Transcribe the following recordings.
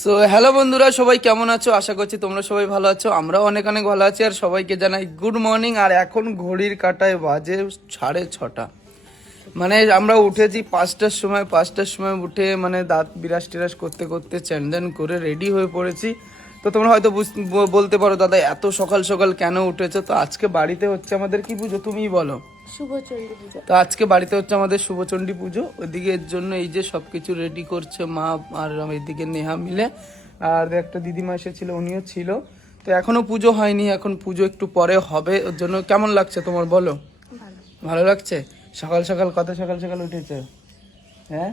So hello বন্ধুরা, সবাই কেমন আছো? আশা করছি তোমরা সবাই ভালো আছো, আমরাও অনেক অনেক ভালো আছি, আর সবাইকে জানাই গুড মর্নিং আর এখন ঘড়ির কাটায় বাজে সাড়ে ছটা। মানে আমরা উঠেছি পাঁচটার সময় পাঁচটার সময় উঠে মানে দাঁত বিরাস টিরাস করতে করতে চ্যান্ডান করে রেডি হয়ে পড়েছি। তো তোমরা হয়তো বলতে পারো দাদা এত সকাল সকাল কেন উঠেছো? তো আজকে বাড়িতে হচ্ছে আমাদের কি পুজো? তুমিই বলো। তো আজকে বাড়িতে হচ্ছে আমাদের শুভচণ্ডী পুজো। ওইদিকে এর জন্য এই যে সবকিছু রেডি করছে মা আর এদিকে নেহা মিলে। আর একটা দিদিমা এসেছিল উনিও ছিল। তো এখনও পুজো হয়নি এখন পুজো একটু পরে হবে। ওর জন্য কেমন লাগছে তোমার বলো? ভালো। ভালো লাগছে? সকাল সকাল কত সকাল সকাল উঠেছে? হ্যাঁ?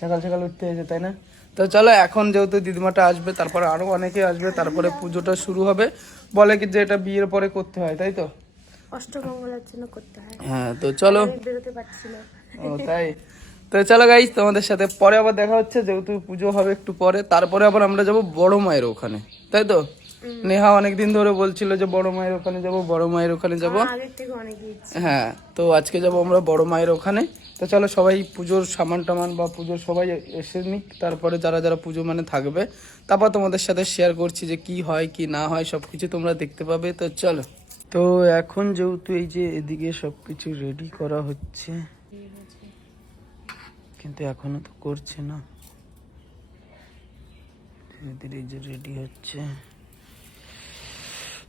সকাল সকাল উঠতে হয়েছে তাই না? তো চলো এখন যেহেতু দিদিমাটা আসবে তারপরে আরও অনেকে আসবে তারপরে পুজোটা শুরু হবে। বলে কি যে এটা বিয়ের পরে করতে হয় তাই তো? অষ্টমঙ্গলার জন্য করতে হয়। হ্যাঁ তো চলো। বেরোতে পারছি না। ও তাই। তো চলো গাইজ তোমাদের সাথে পরে আবার দেখা হচ্ছে যেহেতু পুজো হবে একটু পরে তারপরে আবার আমরা যাব বড় মায়ের ওখানে তাই তো? নেহা অনেকদিন ধরে বলছিল যে বড় মায়ের ওখানে যাব বড় মায়ের ওখানে যাব। হ্যাঁ তো আজকে যাব আমরা বড় মায়ের ওখানে। তো চলো সবাই পুজোর সামান টামান বা পুজোর সবাই এসে নিক, তারপরে যারা যারা পুজো মানে থাকবে। তারপর তোমাদের সাথে শেয়ার করছি যে কি হয়, কি না হয় সব কিছু তোমরা দেখতে পাবে। তো চলো। তো এখন যেহেতু এই যে এদিকে সব কিছু রেডি করা হচ্ছে, কিন্তু এখনও তো করছে না। ধীরে ধীরে যে রেডি হচ্ছে।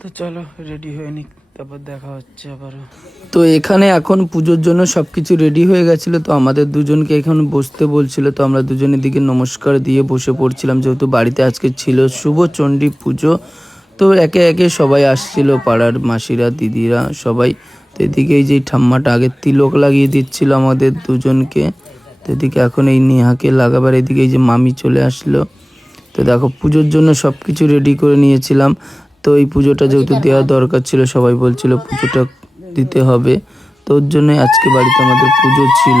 তো চলো রেডি হয়ে নিক, তারপর দেখা হচ্ছে আবারও। তো এখানে এখন পুজোর জন্য সব কিছু রেডি হয়ে গেছিল, তো আমাদের দুজনকে এখন বসতে বলছিল, তো আমরা দুজনের দিকে নমস্কার দিয়ে বসে পড়ছিলাম, যেহেতু বাড়িতে আজকে ছিল শুভ চণ্ডী পুজো, তো একে একে সবাই আসছিল, পাড়ার মাসিরা, দিদিরা, সবাই। তো এদিকে এই যে ঠাম্মাটা আগে তিলক লাগিয়ে দিচ্ছিল আমাদের দুজনকে, তো এদিকে এখন এই নেহাকে লাগাবার এদিকে এই যে মামি চলে আসলো। তো দেখো, পুজোর জন্য সব কিছু রেডি করে নিয়েছিলাম। তো এই পুজোটা যেহেতু দেওয়া দরকার ছিল সবাই বলছিল পুজোটা দিতে হবে। তো ওর জন্যই আজকে বাড়িতে আমাদের পুজো ছিল।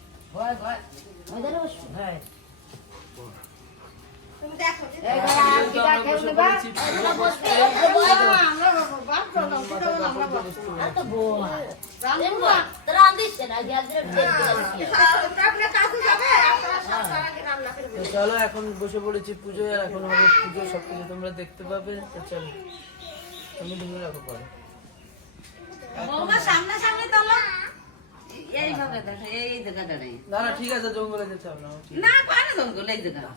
চলো এখন বসে পড়েছি পুজো আর এখন হবে পুজো সব কিছু তোমরা দেখতে পাবে। তো চলো আমি ঢুকে রাখো পরে। এইভাবে দেখো এই জায়গা দাঁড়াই না না ঠিক আছে জঙ্গলে যেতে হবে না আমার ঠিক আছে। না পারে জঙ্গল এই জায়গা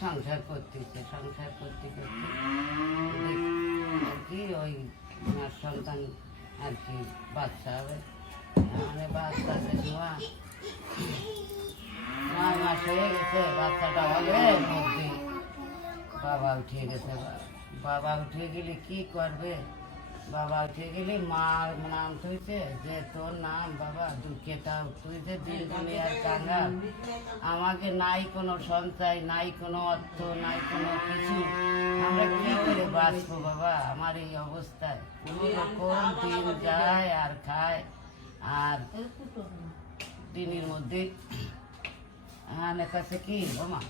সংসার করতেছে সংসার করতে করতে। আর কি ওই আমার সন্তান আর কি, বাচ্চা হবে? মানে বাচ্চা ধোয়া নয় মাস হয়ে গেছে, বাচ্চাটা হবে বাবা উঠে গেছে, বাবা। উঠে গেলে কি করবে? বাবা উঠে গেলে? মার নাম থইছে যে তোর নাম বাবা দুঃখেটাও তুই যে দিন দুনিয়ার কাঙ্গা আমাকে নাই কোনো সঞ্চয়, নাই কোনো অর্থ, নাই কোনো কিছু। আমরা কি করে বাঁচবো বাবা? আমার এই অবস্থায় কোনো রকম দিন যায় আর খায়। আর দিনের মধ্যে হ্যাঁ কাছে কি? বাবা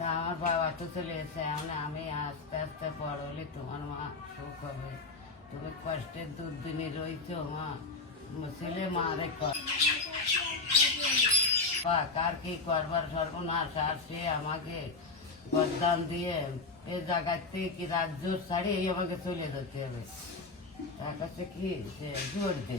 তা আমার বাবা তো চলে এসে আমি আস্তে আস্তে বড় হলে, তোমার মা সুখ হবে। তুমি কষ্টের দুর্দিনে রয়েছো, মা। ছেলে মা রে কর বা কার কি করবার সর্বনাশ? আর সে আমাকে বরদান দিয়ে এ জায়গার থেকে কি রাজ্য ছাড়িয়ে আমাকে চলে যেতে হবে। তার কাছে কি? জোর দে।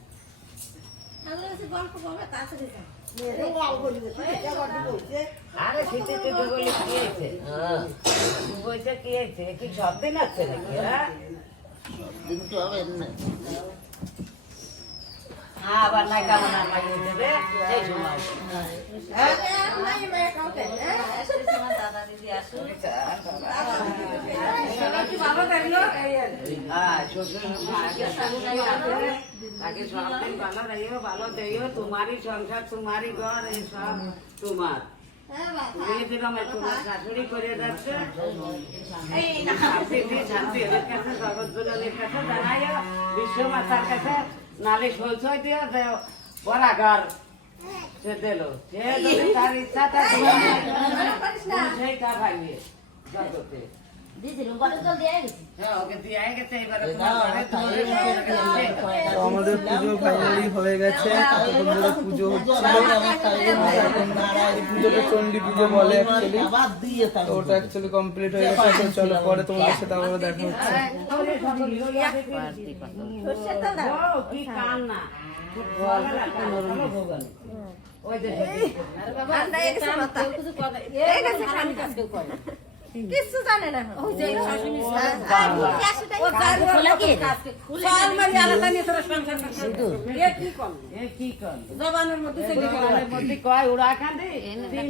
আরে শীতে তো বলি কি হয়েছে? বইতে কি হয়েছে? কি সব দিন আছে নাকি হ্যাঁ? কিন্তু হবে না। হ্যাঁ, আবার নাই কেমন হইতে রে সেই সময় হ্যাঁ? হ্যাঁ, তোমারই সংসার তোমারই ঘর এই সব তোমার। জানাইও বিশ্বমাতার কাছে। নালিশ হইচই দিও যে বড়া ঘর সে দিল। সে যদি তার ইচ্ছা থাকে সেইটা ভাইয়ে জগতে। হ্যাঁ, ওকে দিয়ে গেছে এবারে তোমার ঘরে তোমার তো আমাদের পুজো ফাইনালি হয়ে গেছে। ততক্ষণ ধরে পুজো হচ্ছিল পুজোটা চণ্ডী পুজো বলে অ্যাকচুয়ালি তো ওটা অ্যাকচুয়ালি কমপ্লিট হয়ে গেছে। তো চলো পরে তোমাদের সাথে আবার দেখা হচ্ছে। ও, কি কান্না। খুব ভালো লাগে। ওই যে কিছু জানে না উড়া কাঁদে, তিন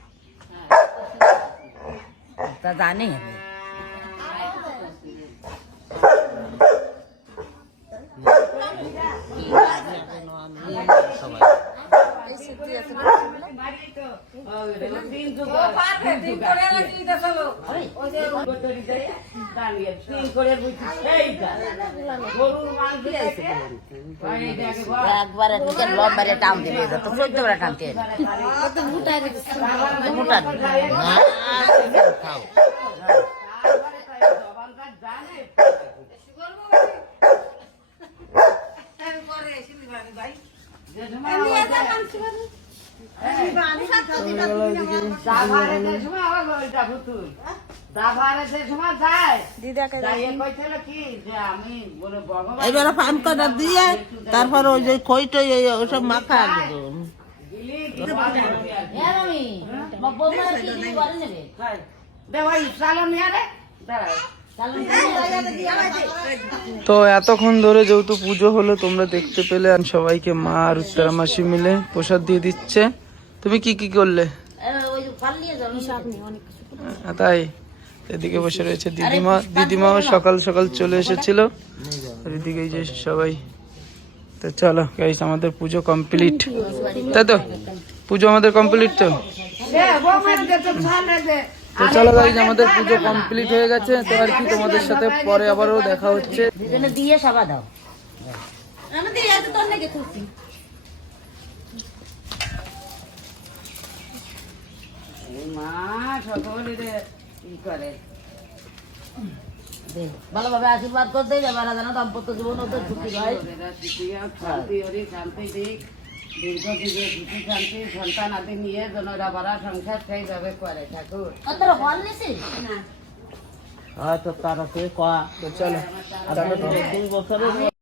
করে বুঝছি সেইটা। গরুর মাংস খাইছে, হয় এটাকে বল। একবারে ঢুকে লম্বারে টান দিবে তো চোদ্দ বেলা টানতে হবে। মোটা দিবে। না খাও তারপরে এবারে পান কাটা দিয়ে তারপর ওই যে খইটই ওসব মাখা একদম দিলি কি ভগবান করবি আর কি? হ্যাঁ, মামি, মা বৌমারা কি দিবি ঘরে নেবে? তাই। দে ভাই সালন নিয়ে রে চালন তো এতক্ষণ ধরে যেহেতু পুজো হলো, তোমরা দেখতে পেলে আর সবাইকে মা আর উত্তরা মাসি মিলে প্রসাদ দিয়ে দিচ্ছে। তুমি কি কি করলে? তাই? এদিকে বসে রয়েছে দিদিমা। দিদিমাও সকাল সকাল চলে এসেছিল। এদিকে যে সবাই। তো চলো গাইস আমাদের পুজো কমপ্লিট তাই তো? পুজো আমাদের কমপ্লিট তো? দে তো চলো গাইস আমাদের পুজো কমপ্লিট হয়ে গেছে তো আর কি তোমাদের সাথে পরে আবারও দেখা হচ্ছে দুজনে দিয়ে সাবা দাও ভালোভাবে আশীর্বাদ করে দেবে বেলা যেন দাম্পত্য জীবন তো ছুটি হয় ওদেরা শান্তি শান্তি দিক দীর্ঘ দিকে সুখী শান্তি সন্তান আদি নিয়ে এরা বাড়া সংসার সেইভাবে করে ঠাকুর নিছিস হয়তো তারা সে কয়া চলো দুই বছরের